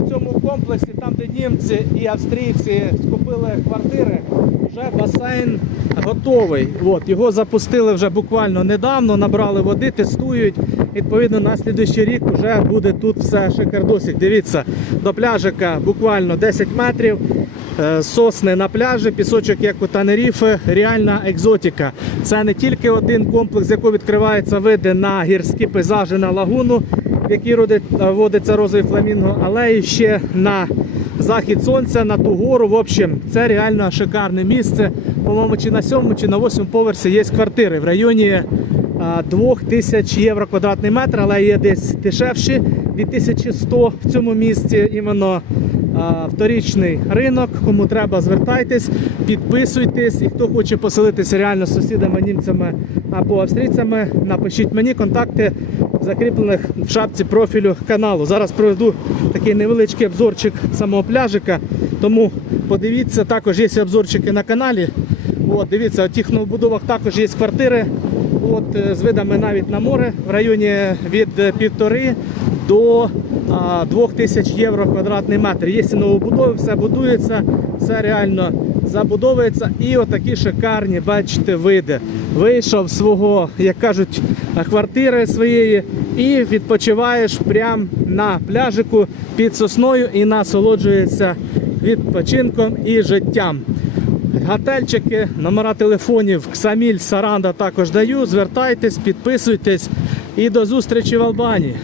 У цьому комплексі, там де німці і австрійці скупили квартири, вже басейн готовий. От, його запустили вже буквально недавно, набрали води, тестують. Відповідно, на слідуючий рік вже буде тут все шикардосик. Дивіться, до пляжика буквально 10 метрів. Е, Сосни на пляжі, пісочок як у Танеріфи, реальна екзотика. Це не тільки один комплекс, з якого відкриваються види на гірські пейзажі на лагуну, в якій е, водиться розовий фламінго, але і ще на захід сонця, на ту гору. В общем, це реально шикарне місце. По-моєму, чи на сьомому, чи на восьмому поверсі є квартири в районі 2000 євро квадратний метр, але є десь дешевші від 1100 в цьому місці. Іменно вторічний ринок. Кому треба, звертайтесь, підписуйтесь. І хто хоче поселитися реально з сусідами, німцями або австрійцями, напишіть мені контакти в закріплених в шапці профілю каналу. Зараз проведу такий невеличкий обзорчик самого пляжика. Тому подивіться, також є обзорчики на каналі. От, дивіться, у тих новобудовах також є квартири. От, е, з видами навіть на море в районі від півтори до а, двох тисяч євро квадратний метр. Є новобудови, все будується, все реально забудовується. І отакі шикарні, бачите, види. Вийшов свого, як кажуть, квартири своєї і відпочиваєш прямо на пляжику під сосною і насолоджуєшся відпочинком і життям. Готельчики, номера телефонів Ксаміль, Саранда також даю. Звертайтесь, підписуйтесь і до зустрічі в Албанії.